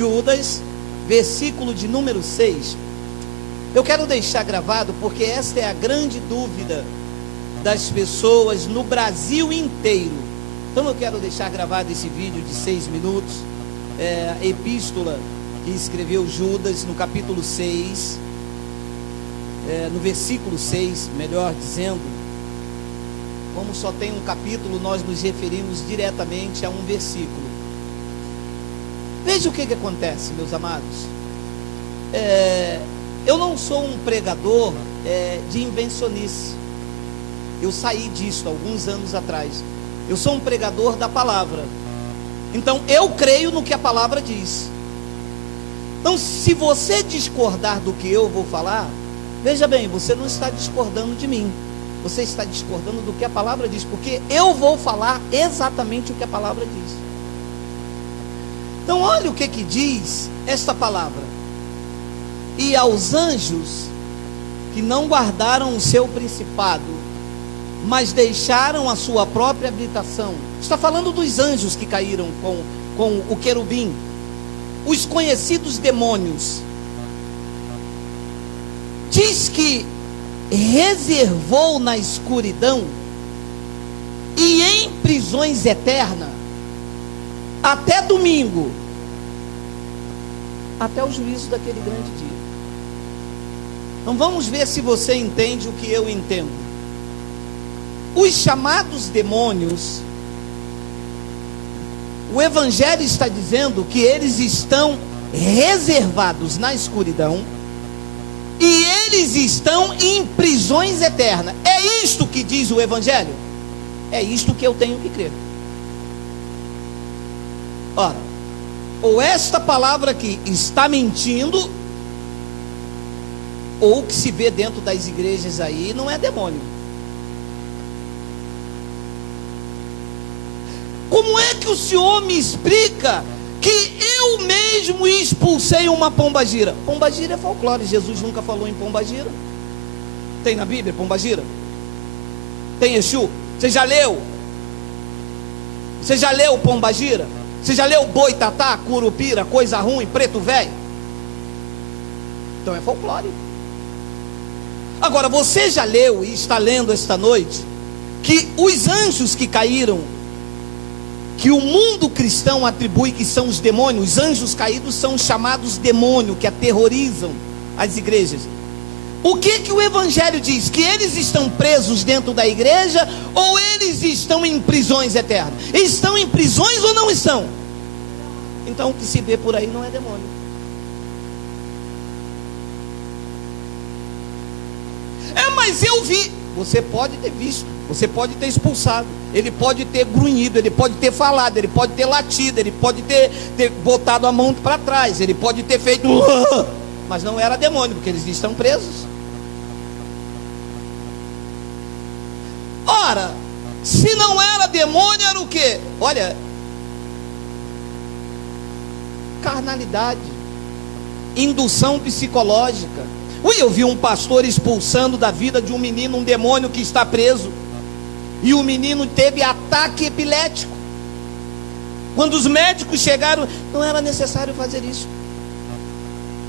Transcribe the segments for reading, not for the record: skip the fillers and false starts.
Judas, versículo de número 6. Eu quero deixar gravado, porque esta é a grande dúvida das pessoas no Brasil inteiro. Então eu quero deixar gravado esse vídeo de 6 minutos, a epístola que escreveu Judas, no capítulo 6, no versículo 6, melhor dizendo. Como só tem um capítulo, nós nos referimos diretamente a um versículo. Veja o que acontece, meus amados. Eu não sou um pregador de invencionice. Eu saí disso alguns anos atrás. Eu sou um pregador da palavra. Então eu creio no que a palavra diz. Então, se você discordar do que eu vou falar, veja bem, você não está discordando de mim. Você está discordando do que a palavra diz, porque eu vou falar exatamente o que a palavra diz. Então olha o que diz esta palavra: e aos anjos que não guardaram o seu principado, mas deixaram a sua própria habitação. Está falando dos anjos que caíram com o querubim, os conhecidos demônios. Diz que reservou na escuridão e em prisões eternas até domingo, até o juízo daquele grande dia. Então vamos ver se você entende o que eu entendo. Os chamados demônios, o Evangelho está dizendo que eles estão reservados na escuridão e eles estão em prisões eternas. É isto que diz o Evangelho? É isto que eu tenho que crer. Ora, ou esta palavra aqui está mentindo, ou o que se vê dentro das igrejas aí não é demônio. Como é que o senhor me explica que eu mesmo expulsei uma pombagira? Pombagira é folclore, Jesus nunca falou em pombagira. Tem na Bíblia pombagira? Tem Exu? Você já leu? Você já leu pombagira? Você já leu boitatá, curupira, coisa ruim, preto velho? Então é folclore. Agora, você já leu e está lendo esta noite que os anjos que caíram, que o mundo cristão atribui que são os demônios, os anjos caídos são chamados demônios, que aterrorizam as igrejas. O que o Evangelho diz? Que eles estão presos dentro da igreja ou eles estão em prisões eternas? Estão em prisões ou não estão? Então o que se vê por aí não é demônio. Mas eu vi. Você pode ter visto, você pode ter expulsado, ele pode ter grunhido, ele pode ter falado, ele pode ter latido, ele pode ter botado a mão para trás, ele pode ter feito, mas não era demônio, porque eles estão presos. Ora, se não era demônio, era o quê? Olha, carnalidade, indução psicológica. Eu vi um pastor expulsando da vida de um menino um demônio que está preso, e o menino teve ataque epilético. Quando os médicos chegaram, não era necessário fazer isso,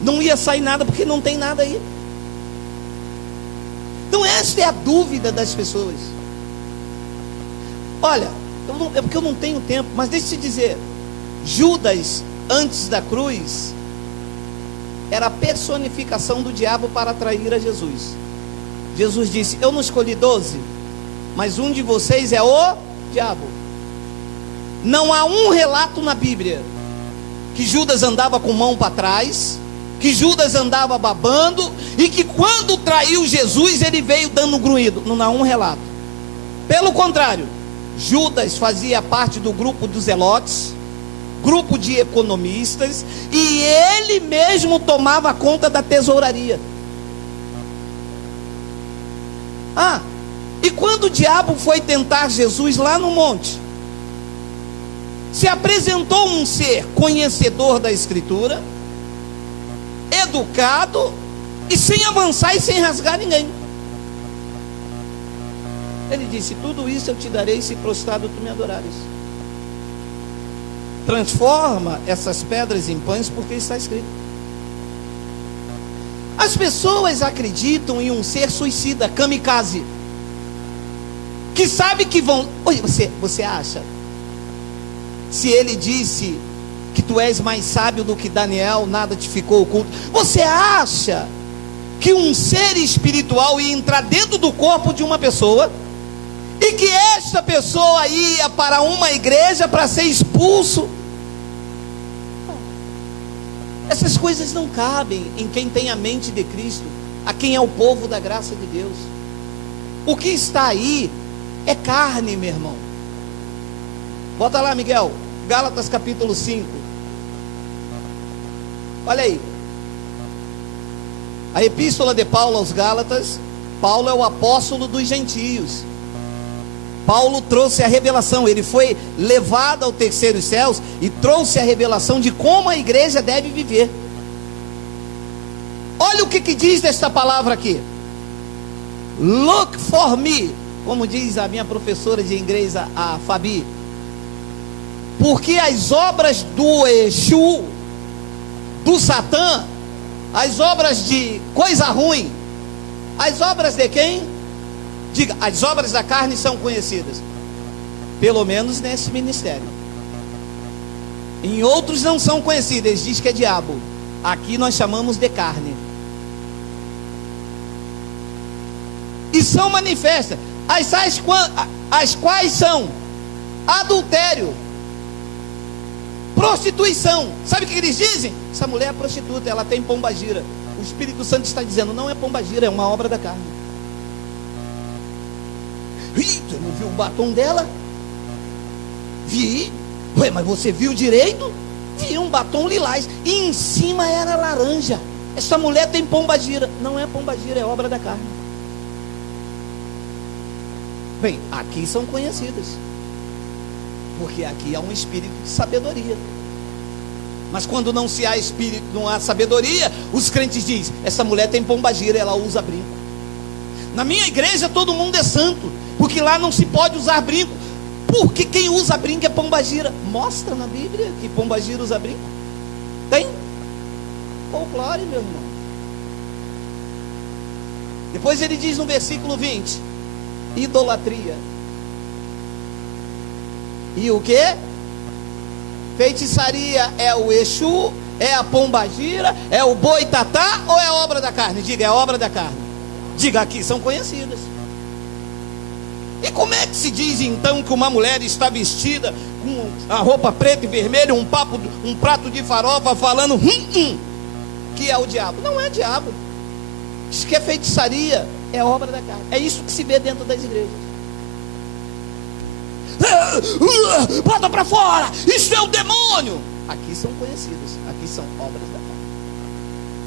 não ia sair nada, porque não tem nada aí. Então esta é a dúvida das pessoas. Olha, é porque eu não tenho tempo, mas deixa eu te dizer, Judas, antes da cruz, era a personificação do diabo para atrair a Jesus. Jesus disse: eu não escolhi 12, mas um de vocês é o diabo. Não há um relato na Bíblia que Judas andava com mão para trás, que Judas andava babando, e que quando traiu Jesus ele veio dando grunhido. Não há um relato. Pelo contrário, Judas fazia parte do grupo dos zelotes, grupo de economistas, e ele mesmo tomava conta da tesouraria. E quando o diabo foi tentar Jesus lá no monte, se apresentou um ser conhecedor da escritura, educado, e sem avançar e sem rasgar ninguém. Ele disse: tudo isso eu te darei se prostrado tu me adorares. transforma essas pedras em pães, porque está escrito. As pessoas acreditam em um ser suicida, kamikaze, que sabe que vão... Oi, você acha? Se ele disse que tu és mais sábio do que Daniel, nada te ficou oculto. Você acha que um ser espiritual ia entrar dentro do corpo de uma pessoa, e que esta pessoa ia para uma igreja para ser expulso? Essas coisas não cabem em quem tem a mente de Cristo, a quem é o povo da graça de Deus. O que está aí é carne, meu irmão. Bota lá, Miguel, Gálatas capítulo 5. Olha aí. A epístola de Paulo aos Gálatas. Paulo é o apóstolo dos gentios. Paulo trouxe a revelação, ele foi levado ao terceiro céus e trouxe a revelação de como a igreja deve viver. Olha o que diz desta palavra aqui. Look for me, como diz a minha professora de inglês, a Fabi. Porque as obras do Exu, do Satã, as obras de coisa ruim, as obras de quem? Diga, as obras da carne são conhecidas, pelo menos nesse ministério. Em outros não são conhecidas, eles dizem que é diabo. Aqui nós chamamos de carne. E são manifestas, as quais são adultério, prostituição. Sabe o que eles dizem? Essa mulher é prostituta, ela tem pombagira. O Espírito Santo está dizendo, não é pombagira, é uma obra da carne. Ih, você não viu o batom dela? Vi. Ué, mas você viu direito? Vi um batom lilás, e em cima era laranja. Essa mulher tem pombagira. Não é pombagira, é obra da carne. Bem, aqui são conhecidas, porque aqui há um espírito de sabedoria. Mas quando não se há espírito, não há sabedoria, os crentes dizem, essa mulher tem pombagira, ela usa brinco. Na minha igreja todo mundo é santo, porque lá não se pode usar brinco, porque quem usa brinco é pombagira. Mostra na Bíblia que pombagira usa brinco? Tem? Folclore, meu irmão. Depois ele diz no versículo 20, idolatria. E o que? Feitiçaria é o Exu, é a pombagira, é o boitatá ou é a obra da carne? Diga, é a obra da carne. Diga, aqui são conhecidas. E como é que se diz então que uma mulher está vestida com a roupa preta e vermelha, um prato de farofa falando que é o diabo? Não é diabo. Diz que é feitiçaria, é obra da carne. É isso que se vê dentro das igrejas. Bota para fora, isso é o demônio. Aqui são conhecidas, aqui são obras da carne.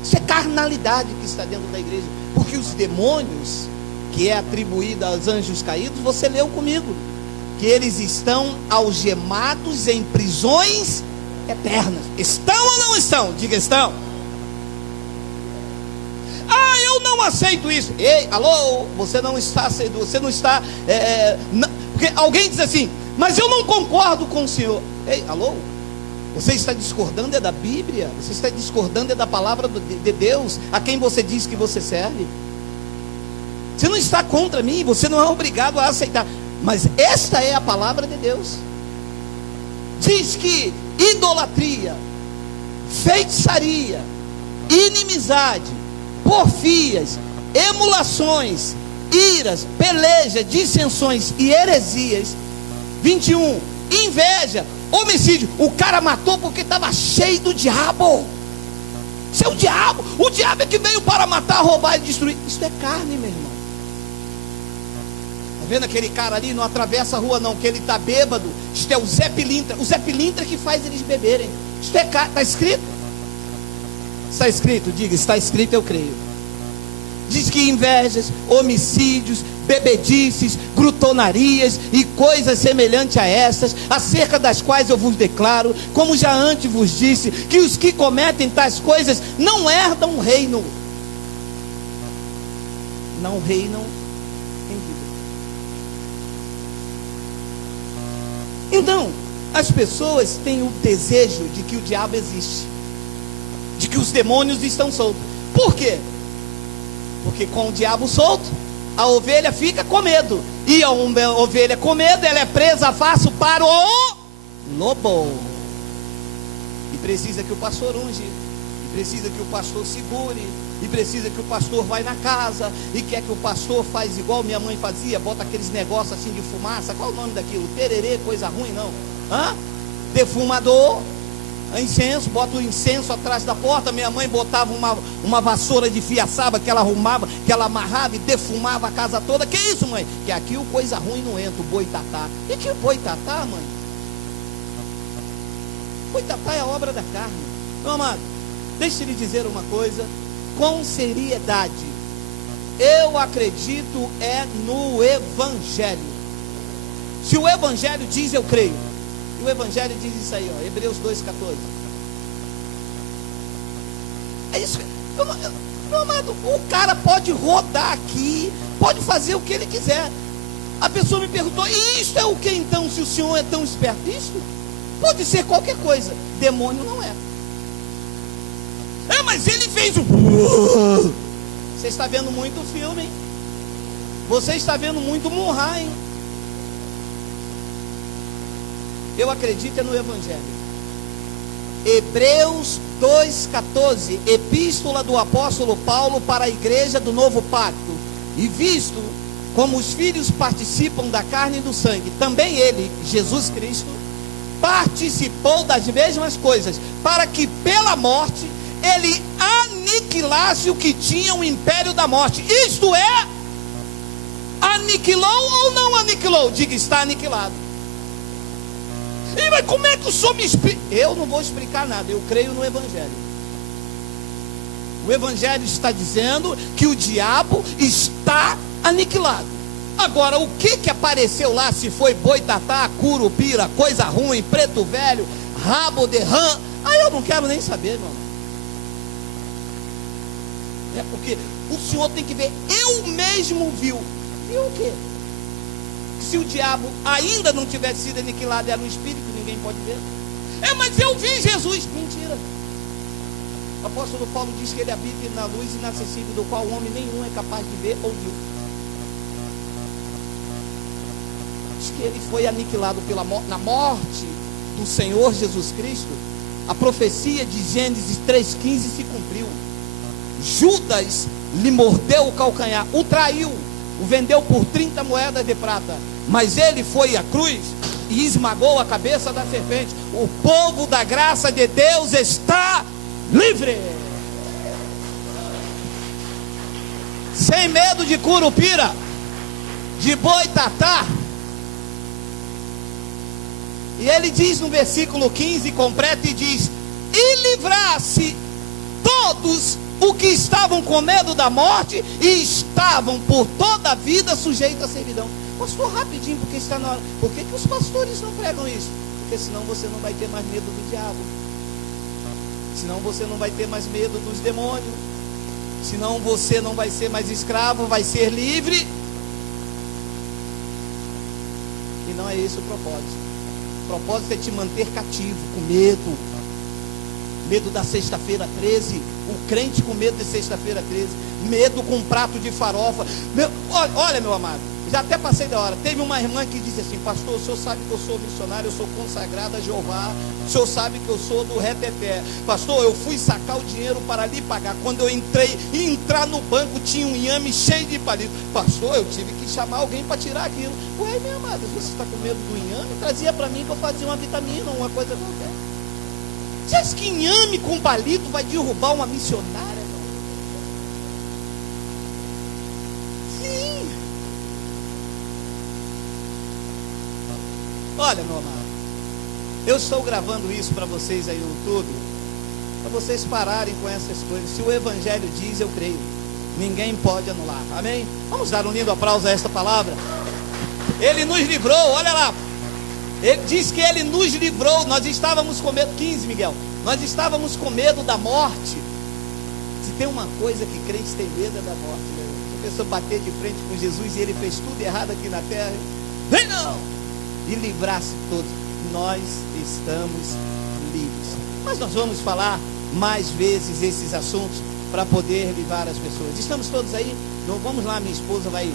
Isso é carnalidade que está dentro da igreja. Porque os demônios, que é atribuído aos anjos caídos, você leu comigo, que eles estão algemados em prisões eternas. Estão ou não estão? Diga, estão. Ah, eu não aceito isso. Ei, alô, você não está, porque alguém diz assim, mas eu não concordo com o senhor. Ei, alô, você está discordando é da Bíblia, você está discordando é da palavra de Deus, a quem você diz que você serve. Você não está contra mim, você não é obrigado a aceitar, mas esta é a palavra de Deus. Diz que idolatria, feitiçaria, inimizade, porfias, emulações, iras, pelejas, dissensões e heresias. 21, inveja, homicídio. O cara matou porque estava cheio do diabo. Isso é o diabo. O diabo é que veio para matar, roubar e destruir. Isso é carne, meu irmão. Está vendo aquele cara ali? Não atravessa a rua não, que ele está bêbado. Isso é o Zé Pilintra. O Zé Pilintra que faz eles beberem. Isso é carne. Está escrito? Está escrito? Diga, está escrito, eu creio. Diz que invejas, homicídios, bebedices, glutonarias e coisas semelhantes a essas, acerca das quais eu vos declaro, como já antes vos disse, que os que cometem tais coisas não herdam o reino. Não reinam em vida. Então, As pessoas têm o desejo de que o diabo existe, de que os demônios estão soltos. Por quê? Porque com o diabo solto, a ovelha fica com medo. E a ovelha com medo, ela é presa fácil para o lobo. E precisa que o pastor unge, e precisa que o pastor segure, e precisa que o pastor vai na casa, e quer que o pastor faz igual minha mãe fazia, bota aqueles negócios assim de fumaça. Qual o nome daquilo? Tererê, coisa ruim não. Defumador, incenso, bota o incenso atrás da porta. Minha mãe botava uma vassoura de fiaçaba que ela arrumava, que ela amarrava e defumava a casa toda. Que isso, mãe? Que aqui o coisa ruim não entra, o boitatá. E que boitatá, mãe? Boitatá é a obra da carne. Meu amado, deixa eu lhe dizer uma coisa com seriedade. Eu acredito no Evangelho. Se o Evangelho diz, eu creio. E o Evangelho diz isso aí, ó, Hebreus 2,14. É isso. Meu amado, o cara pode rodar aqui, pode fazer o que ele quiser. A pessoa me perguntou, e isto é o que então, se o senhor é tão esperto? Isto pode ser qualquer coisa. Demônio não é. Mas ele fez o... Você está vendo muito filme, hein? Você está vendo muito Murra, hein? Eu acredito no Evangelho. Hebreus 2,14, epístola do apóstolo Paulo para a igreja do novo pacto. E visto como os filhos participam da carne e do sangue, também ele, Jesus Cristo, participou das mesmas coisas, para que pela morte ele aniquilasse o que tinha o império da morte. Isto é, aniquilou ou não aniquilou? Diga, está aniquilado. E mas como é que o senhor me explica? Eu não vou explicar nada, eu creio no Evangelho. O Evangelho está dizendo que o diabo está aniquilado. Agora, o que apareceu lá? Se foi boitatá, curupira, coisa ruim, preto velho, rabo de rã, aí eu não quero nem saber, meu irmão. É porque o senhor tem que ver. Eu mesmo viu. Viu o quê? Se o diabo ainda não tivesse sido aniquilado, era um espírito, ninguém pode ver. Mas eu vi Jesus. Mentira. O apóstolo Paulo diz que ele habita na luz inacessível, do qual o homem nenhum é capaz de ver ou viu. Diz que ele foi aniquilado na morte do Senhor Jesus Cristo. A profecia de Gênesis 3,15 se cumpriu. Judas lhe mordeu o calcanhar, o traiu, o vendeu por 30 moedas de prata. Mas ele foi à cruz e esmagou a cabeça da serpente. O povo da graça de Deus está livre, sem medo de curupira, de boitatá. E ele diz no versículo 15, completa, e diz: e livrasse todos o que estavam com medo da morte e estavam por toda a vida sujeitos à servidão. Pastor, rapidinho, porque está na hora. Por que os pastores não pregam isso? Porque senão você não vai ter mais medo do diabo, senão você não vai ter mais medo dos demônios, senão você não vai ser mais escravo, vai ser livre. E não é esse o propósito. O propósito é te manter cativo, com medo. Medo da sexta-feira 13. O crente com medo de sexta-feira 13. Medo com um prato de farofa. Olha, meu amado, já até passei da hora. Teve uma irmã que disse assim: pastor, o senhor sabe que eu sou missionário, eu sou consagrado a Jeová, o senhor sabe que eu sou do reteté. Pastor, eu fui sacar o dinheiro para lhe pagar. Quando eu entrar no banco, tinha um inhame cheio de palito. Pastor, eu tive que chamar alguém para tirar aquilo. Ué, minha amada, você está com medo do inhame? Trazia para mim que eu fazia uma vitamina, uma coisa qualquer. Você acha que inhame com palito vai derrubar uma missionária? Sim. Olha, meu amado, eu estou gravando isso para vocês aí no YouTube, para vocês pararem com essas coisas. Se o Evangelho diz, eu creio. Ninguém pode anular. Amém? Vamos dar um lindo aplauso a esta palavra. Ele nos livrou, olha lá. Ele diz que ele nos livrou. Nós estávamos com medo. 15, Miguel. Nós estávamos com medo da morte. Se tem uma coisa que crente tem medo é da morte, né? Se a pessoa bater de frente com Jesus e ele fez tudo errado aqui na terra, vem não! E livrasse todos. nós estamos livres. Mas nós vamos falar mais vezes esses assuntos para poder livrar as pessoas. Estamos todos aí? Não, vamos lá, minha esposa vai